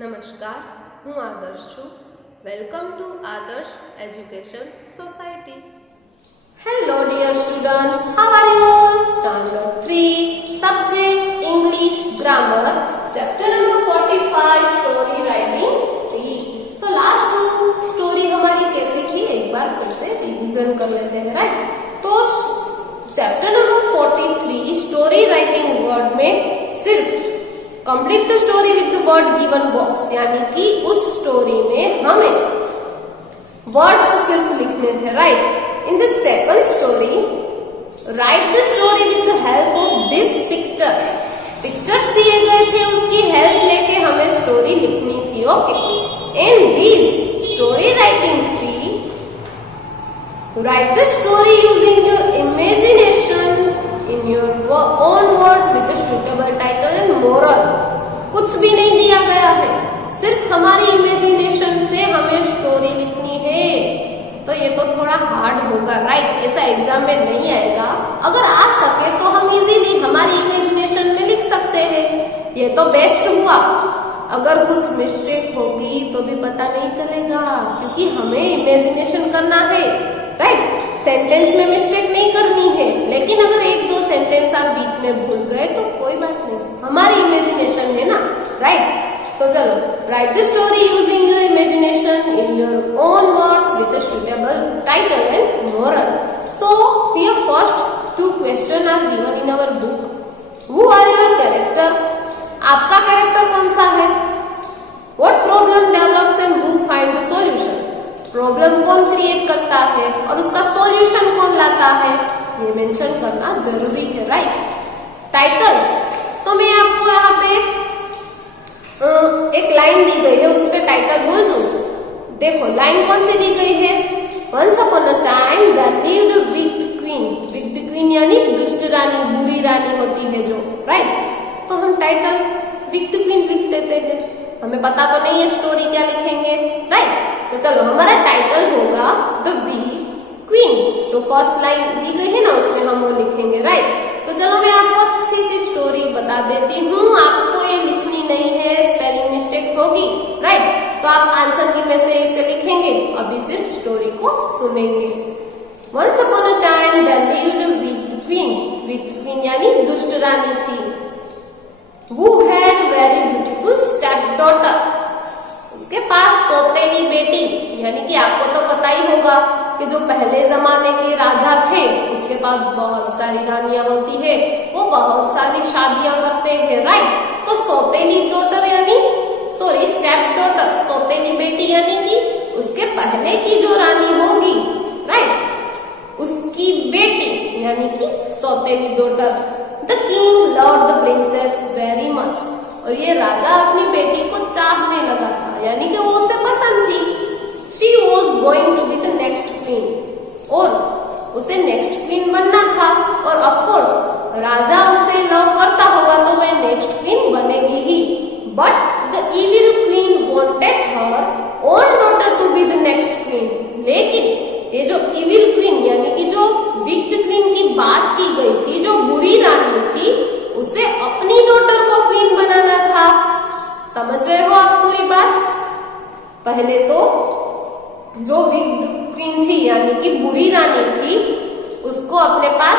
નમસ્કાર, હું આદર્શ છું. વેલકમ ટુ આદર્શ education society. Hello dear students, how are you? Standard 3, subject English Grammar, chapter number 45, story writing 3. So last story हमारी कैसी थी एक बार फिर से रिवीजन कर लेते हैं, राइट? तो chapter number 43 story writing word में सिर्फ complete the story with the word given box, यानी कि उस स्टोरी में हमें वर्ड्स सिर्फ लिखने थे, right? In the second story, write the story with the help of this picture. Pictures दिए गए थे, उसकी हेल्प लेके हमें स्टोरी लिखनी थी, okay? In this story writing 3, write the story using your imagination in your own words with a suitable title and moral. कुछ भी नहीं दिया गया है, सिर्फ हमारी इमेजिनेशन से हमें स्टोरी लिखनी है. तो ये तो थोड़ा हार्ड होगा, राइट? ऐसा एग्जाम में नहीं आएगा. अगर आ सके तो हम इजीली हमारी इमेजिनेशन में लिख सकते हैं. ये तो बेस्ट हुआ. अगर कुछ मिस्टेक होगी तो भी पता नहीं चलेगा, क्योंकि हमें इमेजिनेशन करना है, राइट? सेंटेंस में मिस्टेक नहीं करनी है, लेकिन अगर एक दो सेंटेंस आप बीच में भूल गए तो कोई बात नहीं, हमारी इमेजिनेशन है ना, राइट? So चलो, write the story using your imagination in your own words with a suitable title and moral. So here first two questions are given in our book. Who are your character? आपका character कौन सा है? What problem develops and who find the solution? Problem कौन create करता है और उसका solution कौन लाता है? ये मेंशन करना जरूरी है, राइट? टाइटल तो मैं आपको यहाँ पे एक लाइन दी गई है, उस पे टाइटल बोल दूं. देखो लाइन कौन सी दी गई है? Once upon a time there lived a wicked queen. Wicked queen यानी दुष्ट रानी, बुरी रानी होती है जो, राइट? तो हम टाइटल विक्ड क्वीन लिख देते हैं. हमें पता तो नहीं है स्टोरी क्या लिखेंगे, राइट? तो चलो हमारा टाइटल होगा द विक्ड क्वीन. जो फर्स्ट लाइन दी गई है ना, उसमें हम वो लिखेंगे, राइट? तो चलो मैं आपको अच्छी सी स्टोरी बता देती हूँ. आपको ये लिखनी नहीं है, स्पेलिंग मिस्टेक्स होगी, राइट? तो आप आंसर की में से इसे लिखेंगे, अभी सिर्फ स्टोरी को सुनेंगे. Once upon a time there lived a wicked queen. Wicked queen यानी दुष्ट रानी थी. Who had very beautiful stepdaughter. उसके पास सौतेली बेटी, यानी कि आपको तो पता ही होगा कि जो पहले जमाने के राजा थे उसके पास बहुत सारी रानियां होती है, वो बहुत सारी शादियां करते हैं, राइट? तो सौतेली डॉटर यानी स्टेप डॉटर, सौतेली बेटी यानी कि उसके पहले की जो रानी होगी, राइट, उसकी बेटी यानी कि सौतेली daughter. The king loved the princess very much. और ये राजा अपनी बेटी को चाहने लगा था, यानी कि वो उसे पसंद थी. She was going to be the next queen. और उसे नेक्स्ट क्वीन बनना था, और ऑफकोर्स राजा उसे लव करता होगा तो वह नेक्स्ट क्वीन बनेगी ही. But the evil queen wanted her own daughter to be the next queen. लेकिन ये जो इविल क्वीन यानी कि जो विक्ड क्वीन की बात की गई थी, जो बुरी रानी थी, उसे अपनी डॉटर को क्वीन बनाना था. समझ रहे हो आप पूरी बात? पहले तो जो विक्ड क्वीन थी यानी कि बुरी रानी थी, उसको अपने पास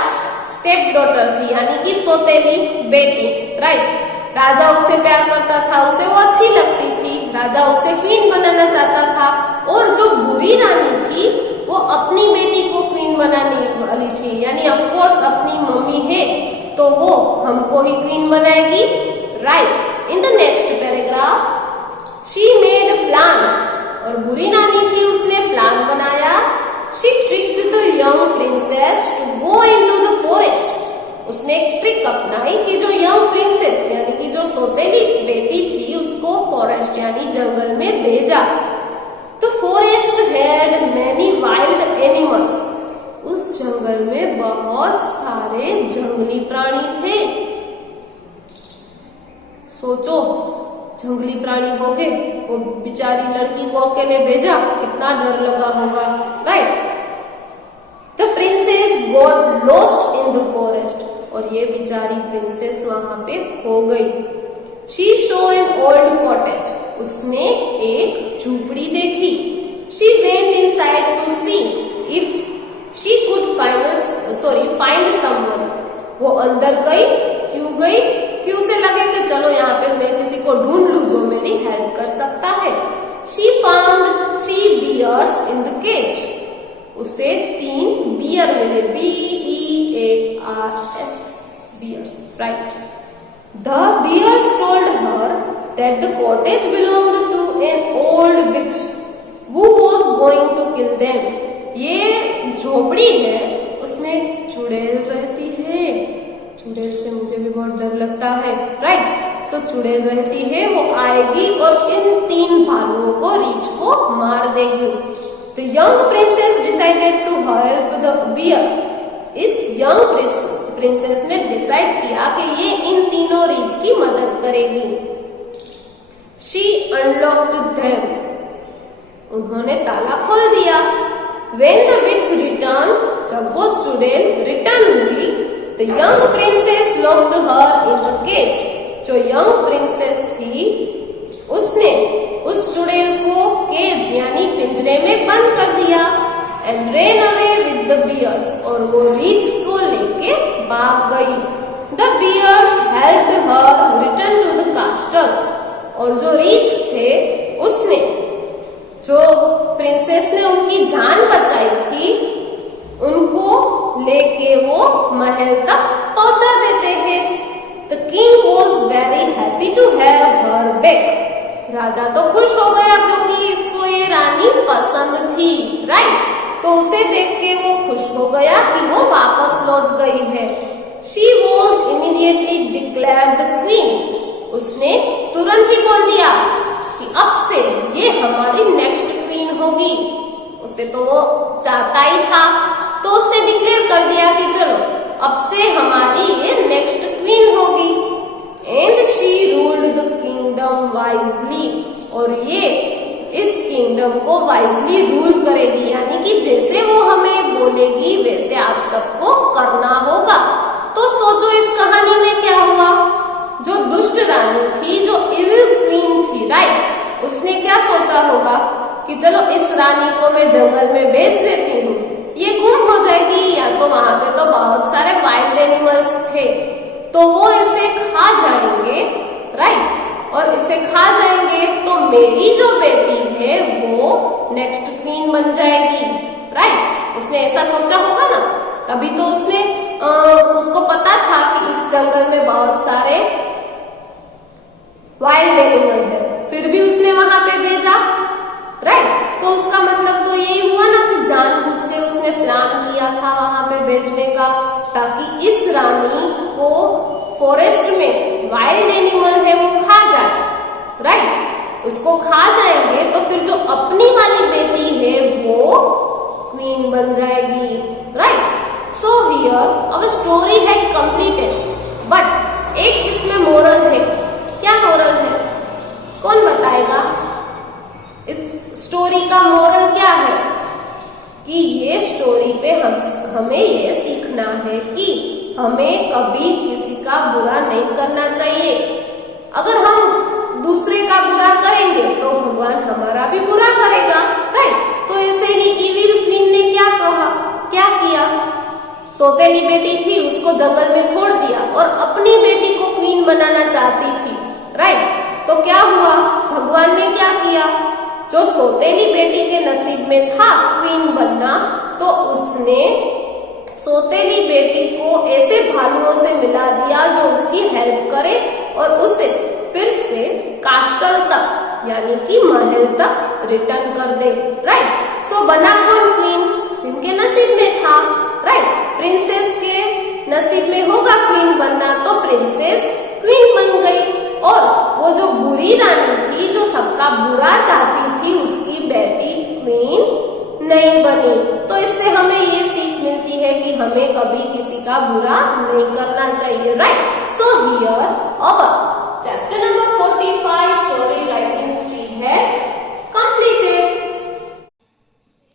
स्टेप डॉटर थी यानी कि सौतेली बेटी, राइट? राजा उससे प्यार करता था, उसे वो अच्छी लगती थी, राजा उसे क्वीन बनाना चाहता था. और जो बुरी रानी थी वो अपनी बेटी को क्वीन बनाने वाली थी, यानी ऑफ कोर्स अपनी मम्मी है तो वो हमको ही क्वीन बनाएगी, right? In the next paragraph she made a plan. और बुरी रानी थी, उसने प्लान बनाया. She tricked the young princess to go into the forest. उसने एक ट्रिक अपनाई कि जो यंग प्रिंसेस यानी कि जो सौतेली बेटी थी उसको फॉरेस्ट यानी जंगल में भेजा. The forest had many wild animals. उस जंगल में बहुत सारे जंगली प्राणी थे. सोचो, जंगली प्राणी हो गए, वो बेचारी लड़की को अकेले भेजा, कितना डर लगा होगा, right? The princess got lost in the forest. और ये बेचारी प्रिंसेस वहां पे खो गई. She show an old cottage. उसने एक झूपड़ी देखी। She went inside to see if she could find someone. वो अंदर गई। क्यों गई? कि उसे लगे कि चलो यहाँ पे मैं किसी को ढूंढ लूं जो मेरी हेल्प कर सकता है। She found 3 bears in the cage. उसे 3 बियर मिले, BEARS, bears, right? The bears told her that the cottage belonged to an old witch who was going to kill them. ये झोपड़ी है, उसमें चुड़ैल रहती है। चुड़ैल से मुझे भी बहुत डर लगता है, राइट? सो चुड़ैल रहती है, वो आएगी और इन 3 भालुओं को, रीछ को मार देगी। The young princess decided to help the bear. इस यंग प्रिंसेस ने डिसाइड किया कि ये इन तीनों रीछ की मदद करेगी। She unlocked them. उन्होंने ताला खोल दिया। When the witch returned, जब वो चुड़ैल रिटर्न हुई, the young princess locked her in the cage. जो यंग प्रिंसेस थी, उसने उस चुड़ैल को केज यानी पिंजरे में बंद कर दिया। And ran away with the bears. और वो रीछ को लेके भाग गई। The bears helped her return to the castle. और जो रीछ थे, उसने जो प्रिंसेस ने उनकी जान बचाई थी, उनको लेके वो महल तक पहुंचा देते हैं। The king was very happy to have her back. राजा तो खुश हो गया क्योंकि इसको ये रानी पसंद थी, राइट? तो उसे देख के वो खुश हो गया कि वो वापस लौट गई है। She was immediately declared the queen. उसने तुरंत ही बोल दिया कि अब से ये हमारी नेक्स्ट क्वीन होगी। उसे तो वो चाहता ही था, तो उसने डिक्लेयर कर दिया कि चलो अब से हमारी ये नेक्स्ट क्वीन होगी। And she ruled the kingdom wisely. और ये इस किंगडम को वाइजली रूल करेगी, यानी कि जैसे वो हमें बोलेगी वैसे आप सबको करना होगा। तो सोचो इस कहानी में क्या हुआ। जो दुष्ट रानी थी, जो इविल क्वीन थी, राइट, उसने क्या सोचा होगा कि चलो इस रानी को मैं जंगल में भेज देती हूँ, ये गुम हो जाएगी, या तो वहां पे तो बहुत सारे वाइल्ड एनिमल्स थे तो वो इसे खा जाएंगे, राइट, और इसे खा जाएंगे तो मेरी जो बेटी है वो नेक्स्ट क्वीन बन जाएगी, राइट। उसने ऐसा सोचा होगा ना, तभी तो उसने उसको पता था कि इस जंगल में बहुत सारे वाइल्ड एनिमल है, फिर भी उसने वहां पे भेजा, राइट। तो उसका मतलब तो यही हुआ ना कि जानबूझ के उसने प्लान किया था वहां पे भेजने का, ताकि इस रानी को फॉरेस्ट में वाइल्ड एनिमल है वो खा जाए, राइट। उसको खा जाएंगे तो फिर जो अपनी वाली बेटी है वो क्वीन बन जाएगी, right. So here our story है कंप्लीटेड, बट एक इसमें मोरल है। क्या मोरल है, कौन बताएगा? इस स्टोरी का मोरल क्या है कि ये स्टोरी पे हमें ये सीखना है कि हमें कभी किसी का बुरा नहीं करना चाहिए। अगर हम दूसरे का बुरा करेंगे तो भगवान हमारा भी बुरा करेगा, राइट। तो ऐसे ही इविल क्वीन ने क्या कहा, क्या किया? सौतेली बेटी थी, उसको जंगल में छोड़ दिया और अपनी बेटी को क्वीन बनाना चाहती थी, राइट। तो क्या हुआ, भगवान ने क्या किया? जो सौतेली बेटी के नसीब में था क्वीन बनना, तो उसने सौतेली बेटी को ऐसे भालुओं से मिला दिया जो उसकी हेल्प करे और उसे फिर से कास्टल तक यानी कि महल तक रिटर्न कर दे, राइट। सो बना कौन क्वीन? जिनके नसीब में था, राइट। प्रिंसेस के नसीब में होगा क्वीन बनना, तो प्रिंसेस क्वीन बन गई। और वो जो बुरी रानी थी, जो सबका बुरा चाहती थी, उसकी बेटी क्वीन नहीं बनी। तो इससे हमें ये सीख मिलती है कि हमें कभी किसी का बुरा नहीं करना चाहिए, right. So here our chapter number 45 story writing 3 है completed.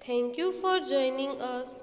Thank you for joining us.